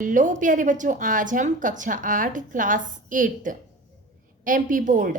Hello प्यारे बच्चों, आज हम कक्षा 8 क्लास 8 MP बोर्ड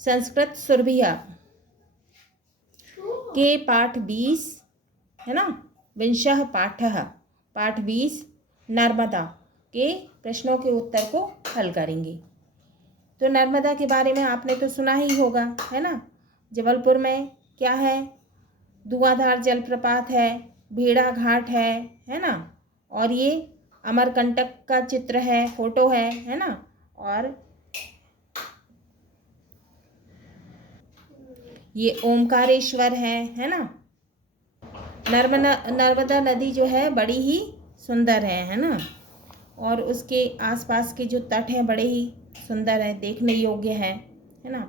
संस्कृत सुरभिया के पाठ 20 है ना, विंशः पाठः पाठ 20 नर्मदा के प्रश्नों के उत्तर को हल करेंगे। तो नर्मदा के बारे में आपने तो सुना ही होगा, है ना। जबलपुर में क्या है? धुआंधार जलप्रपात है, भेड़ा घाट है ना। और ये अमरकंटक का चित्र है, फोटो है ना। और ये ओमकारेश्वर है ना। नर्मदा नदी जो है बड़ी ही सुंदर है ना। और उसके आसपास के जो तट हैं बड़े ही सुंदर हैं, देखने योग्य है ना।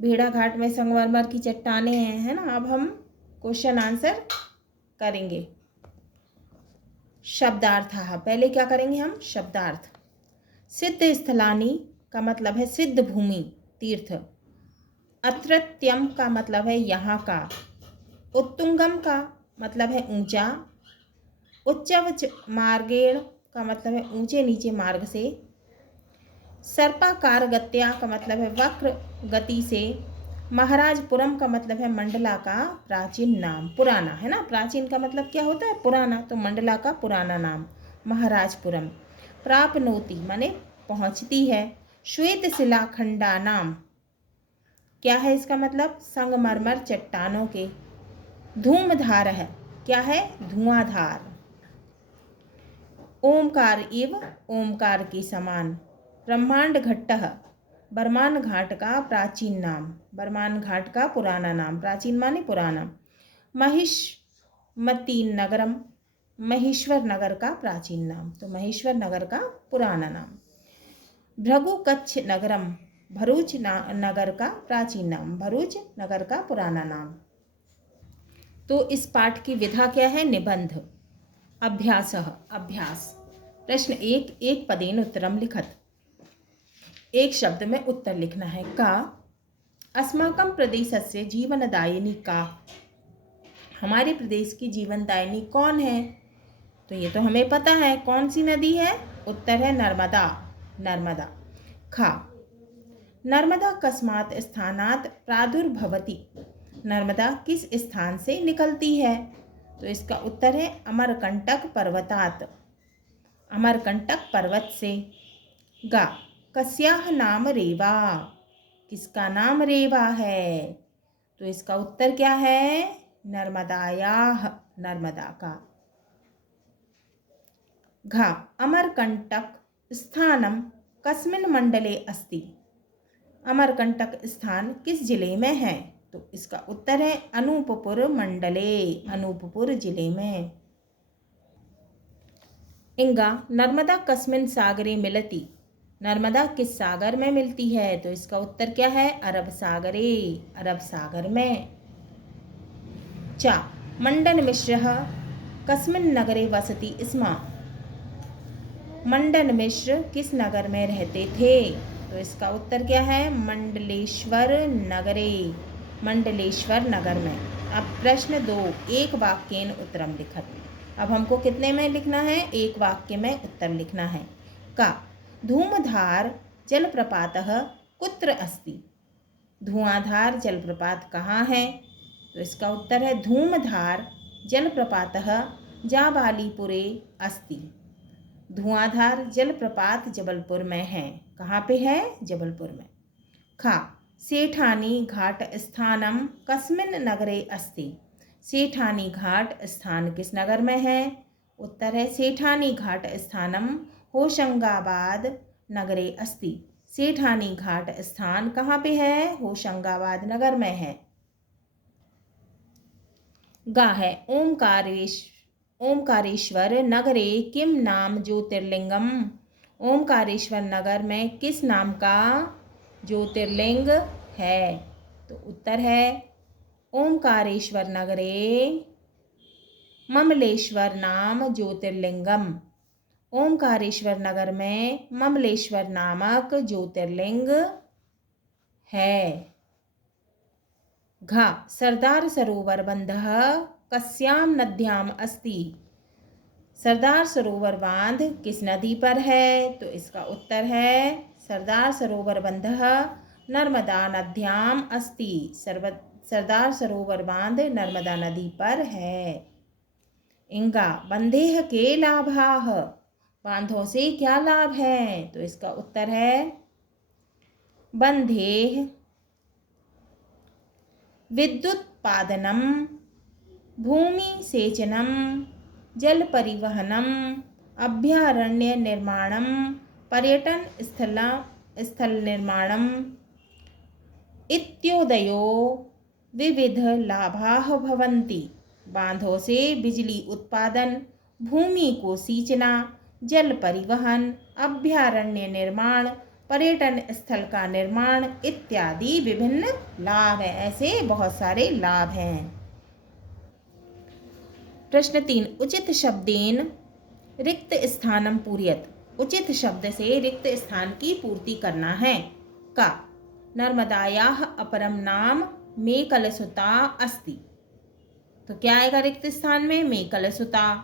भेड़ा घाट में संगमरमर की चट्टानें हैं, है ना। अब हम क्वेश्चन आंसर करेंगे। शब्दार्थ, पहले क्या करेंगे हम? शब्दार्थ। सिद्ध स्थलानी का मतलब है सिद्ध भूमि, तीर्थ। अत्रत्यम का मतलब है यहाँ का। उत्तुंगम का मतलब है ऊंचा। उच्चवच मार्गेण का मतलब है ऊंचे नीचे मार्ग से। सर्पाकार गत्या का मतलब है वक्र गति से। महाराजपुरम का मतलब है मंडला का प्राचीन नाम, पुराना, है ना। प्राचीन का मतलब क्या होता है? पुराना। तो मंडला का पुराना नाम महाराजपुरम। प्राप्नोति माने पहुंचती है। श्वेत शिला खंडा नाम क्या है? इसका मतलब संगमरमर चट्टानों के। धूमधार है, क्या है? धुआंधार। ओमकार इव ओमकार के समान। ब्रह्मांड घट्टः बरमान घाट का प्राचीन नाम, बरमान घाट का पुराना नाम। प्राचीन माने पुराना। महिष्मती नगरम महेश्वर नगर का प्राचीन नाम, तो महेश्वर नगर का पुराना नाम। भृगु कच्छ नगरम भरूच नगर का प्राचीन नाम, भरूच नगर का पुराना नाम। तो इस पाठ की विधा क्या है? निबंध। अभ्यासः अभ्यास। प्रश्न 1, एक पदेन उत्तरम लिखत। एक शब्द में उत्तर लिखना है। का अस्माकं प्रदेशस्य जीवनदायिनी का, हमारे प्रदेश की जीवनदायिनी कौन है? तो ये तो हमें पता है, कौन सी नदी है? उत्तर है नर्मदा, नर्मदा। खा नर्मदा कस्मात् स्थानात् प्रादुर्भवति, नर्मदा किस स्थान से निकलती है? तो इसका उत्तर है अमरकंटक पर्वतात्, अमरकंटक पर्वत से। गा कस्याह नाम रेवा, किसका नाम रेवा है? तो इसका उत्तर क्या है? नर्मदायाः, नर्मदा का। घा अमरकंटक स्थानम कस्मिन् मंडले अस्ति, अमरकंटक स्थान किस जिले में है? तो इसका उत्तर है अनूपपुर मंडले, अनूपपुर जिले में। इंगा नर्मदा कस्मिन् सागरे मिलति, नर्मदा किस सागर में मिलती है? तो इसका उत्तर क्या है? अरब सागरे, अरब सागर में। चा मंडन मिश्रः कस्मिन् नगरे वसति स्म, मंडन मिश्र किस नगर में रहते थे? तो इसका उत्तर क्या है? मंडलेश्वर नगरे, मंडलेश्वर नगर में। अब प्रश्न 2, एक वाक्येन उत्तरम लिखत। अब हमको कितने में लिखना है? एक वाक्य में उत्तर लिखना है। का धूमधार जलप्रपातः कुत्र अस्ति, धुआंधार जलप्रपात कहाँ है? तो इसका उत्तर है धूमधार जलप्रपातः जाबालीपुरे अस्ति, धुआंधार जलप्रपात जबलपुर में है। कहाँ पे है? जबलपुर में। खा सेठानी घाट स्थानम कस्मिन् नगरे अस्ति, सेठानी घाट स्थान किस नगर में है? उत्तर है सेठानी घाट स्थानम होशंगाबाद नगरे अस्ति, सेठानी घाट स्थान कहाँ पे है? होशंगाबाद नगर में है। गा है ओमकारेश्वर नगरे किम नाम ज्योतिर्लिंगम, ओमकारेश्वर नगर में किस नाम का ज्योतिर्लिंग है? तो उत्तर है ओमकारेश्वर नगरे ममलेश्वर नाम ज्योतिर्लिंगम, ओमकारेश्वर नगर में ममलेश्वर नामक ज्योतिर्लिंग है। घा सरदार सरोवर बंधः कस्यां नद्याम् अस्ति, सरदार सरोवर बांध किस नदी पर है? तो इसका उत्तर है सरदार सरोवर बंधः नर्मदा नद्याम अस्ति। सरदार सरोवर बांध नर्मदा नदी पर है। इंगा बंधेह के लाभाः, बांधों से क्या लाभ है? तो इसका उत्तर है बंधेह विद्युत्पादनम, भूमि सेचनम, जल परिवहनम, अभ्यारण्य निर्माणम, पर्यटन स्थल निर्माणम इत्योदयो विविध लाभाः भवन्ति। बांधों से बिजली उत्पादन, भूमि को सींचना, जल परिवहन, अभ्यारण्य निर्माण, पर्यटन स्थल का निर्माण इत्यादि विभिन्न लाभ हैं। ऐसे बहुत सारे लाभ हैं। प्रश्न 3, उचित शब्देन रिक्त स्थानम पूरयत। उचित शब्द से रिक्त स्थान की पूर्ति करना है। का नर्मदायाः अपरम नाम मेकलसुता अस्ति। तो क्या आएगा रिक्त स्थान में? मेकलसुता।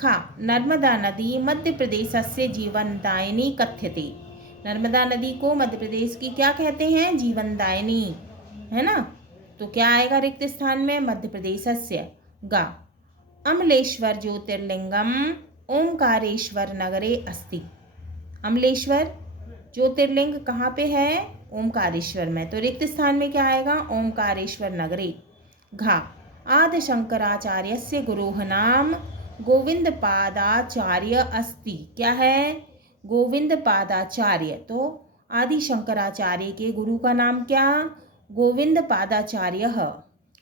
खा नर्मदा नदी मध्य प्रदेशस्य जीवनदायिनी कथ्यते। नर्मदा नदी को मध्य प्रदेश की क्या कहते हैं? जीवनदायिनी, है ना। तो क्या आएगा रिक्त स्थान में? मध्य प्रदेशस्य। गा अमलेश्वर ज्योतिर्लिंगम ओमकारेश्वर नगरे अस्ति। अमलेश्वर ज्योतिर्लिंग कहाँ पे है? ओमकारेश्वर में। तो रिक्त स्थान में क्या आएगा? ओमकारेश्वर नगरे। घा आदि शंकराचार्यस्य गुरोः नाम गोविंद पादाचार्य अस्ति। क्या है? गोविंद पादाचार्य। तो आदि शंकराचार्य के गुरु का नाम क्या? गोविंद पादाचार्य।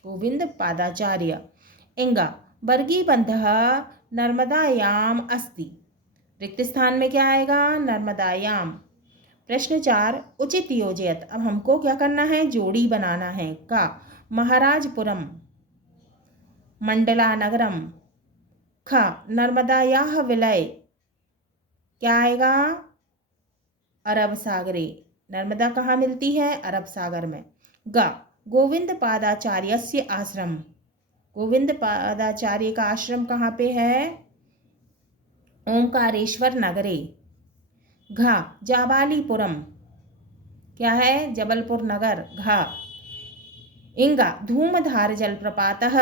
गोविंद पादाचार्य। इंगा बर्गी बंधः नर्मदायाम अस्ति। रिक्त स्थान में क्या आएगा? नर्मदायाम। प्रश्न 4, उचित योजयत। अब हमको क्या करना है? जोड़ी बनाना है। का महाराजपुरम मंडला नगरम। ख नर्मदायाः विलय क्या आएगा? अरब सागरे। नर्मदा कहाँ मिलती है? अरब सागर में। ग गोविंद पादाचार्यस्य आश्रम। गोविंद पादाचार्य का आश्रम कहाँ पे है? ओंकारेश्वर नगरे। घ जाबालीपुरम क्या है? जबलपुर नगर। घ इंगा धूमधार जलप्रपातः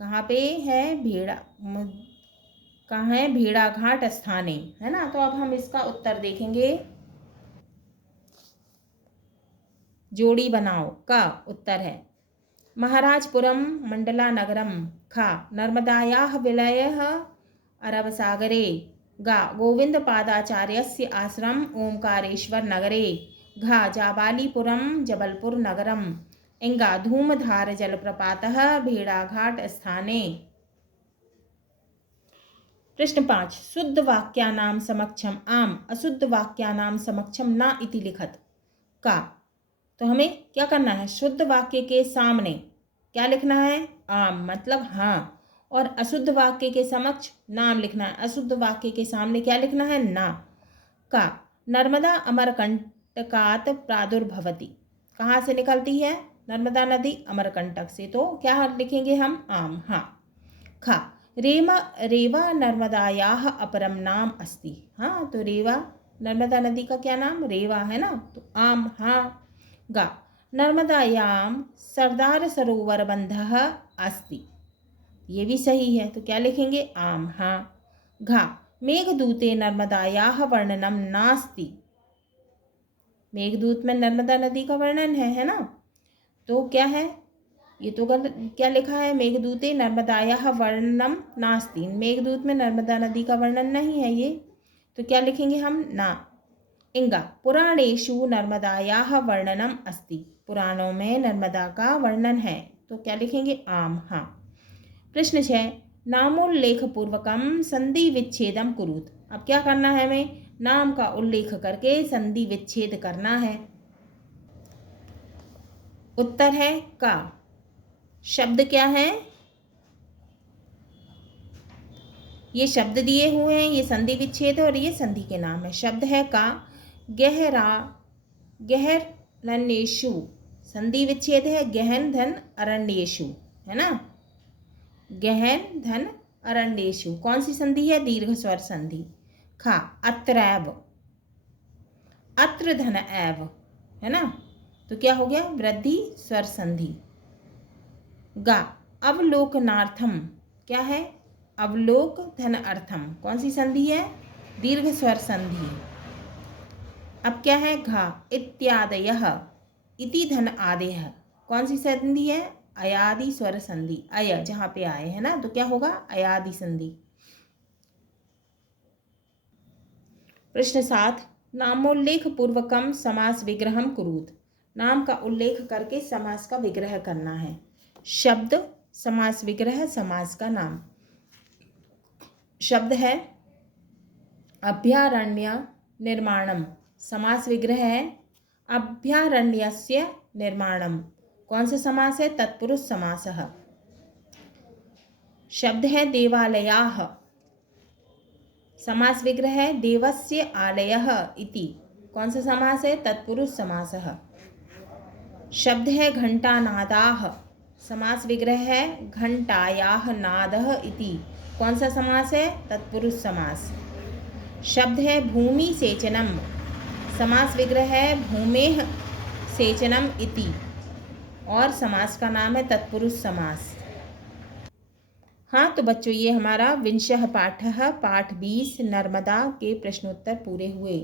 कहाँ पे है? कहाँ है? भेड़ाघाट स्थाने, है ना। तो अब हम इसका उत्तर देखेंगे। जोड़ी बनाओ। का उत्तर है महाराजपुरम मंडला नगरम। खा नर्मदायाः विलयः अरब सागरे। गा गोविंद पादाचार्यस्य आश्रम ओमकारेश्वर नगरे। घा जाबालीपुरम जबलपुर नगरम। इंगा धूमधार जलप्रपातः भेड़ाघाट स्थाने। प्रश्न 5, शुद्ध वाक्यानां समक्षम आम अशुद्ध वाक्यानां समक्षम न इति लिखत। का तो हमें क्या करना है? शुद्ध वाक्य के सामने क्या लिखना है? आम मतलब हाँ, और अशुद्ध वाक्य के समक्ष नाम लिखना है। अशुद्ध वाक्य के सामने क्या लिखना है? ना। का नर्मदा अमरकंटकात प्रादुर्भवति। कहाँ से निकलती है? नर्मदा नदी अमरकंटक से। तो क्या लिखेंगे हम? आम। हाँ। खा रेवा नर्मदायाः अपरम नाम अस्ति। हाँ, तो रेवा नर्मदा नदी का क्या नाम? रेवा, है ना। तो आम। हाँ। गा नर्मदायाम सरदार सरोवर बंधः अस्ति। ये भी सही है। तो क्या लिखेंगे? आम। हाँ। घा मेघदूते नर्मदायाः वर्णनम नास्ति। मेघदूत में नर्मदा नदी का वर्णन है ना। तो क्या है? ये तो क्या लिखा है? मेघदूते नर्मदायाः वर्णनम नास्ति। मेघदूत में नर्मदा नदी का वर्णन नहीं है ये। तो क्या लिखेंगे हम? ना। इंगा पुराणेषु नर्मदायाः वर्णनम अस्ति। पुराणों में नर्मदा का वर्णन है। तो क्या लिखेंगे? आम। हाँ। प्रश्न 6, नामोल्लेख पूर्वकम संधि विच्छेदम कुरुत। अब क्या करना है हमें? नाम का उल्लेख करके संधि विच्छेद करना है। उत्तर है का। शब्द क्या है? ये शब्द दिए हुए हैं, ये संधि विच्छेद और ये संधि के नाम है। शब्द है का गहरण्येषु। संधि विच्छेद है गहन धन अरण्येषु, है ना। गहन धन अरण्येषु। कौन सी संधि है? दीर्घ स्वर संधि। खा अत्रैव, अत्र धन एव, है ना, तो क्या हो गया? वृद्धि स्वर संधि। गा अवलोकनार्थम, क्या है? अवलोक धन अर्थम। कौन सी संधि है? दीर्घ स्वर संधि। अब क्या है? घा इत्यादयः, इति धन आदेह। कौन सी संधि है? अयादि स्वर संधि। अय जहाँ पे आए है ना, तो क्या होगा? अयादि संधि। प्रश्न 7, नामोल्लेख पूर्वकम समास विग्रहम कुरुत। नाम का उल्लेख करके समास का विग्रह करना है। शब्द समास विग्रह, समास का नाम। शब्द है अभ्यारण्य निर्माणम, समास विग्रह है अभ्यारण्यस्य निर्माणम। कौन सा समास है? तत्पुरुष समासः। शब्द है देवालयाः, समास विग्रह है देवस्य आलयः इति। कौन सा समास है? तत्पुरुष समासः। शब्द है घंटानादाः, समास विग्रह है घंटायाः नादः इति। कौन सा समास है? तत्पुरुष समास। शब्द है भूमि सेचनम, समास विग्रह है भूमेः सेचनम इति, और समास का नाम है तत्पुरुष समास। हाँ तो बच्चों, ये हमारा विंशः पाठः पाठ 20 नर्मदा के प्रश्नोत्तर पूरे हुए।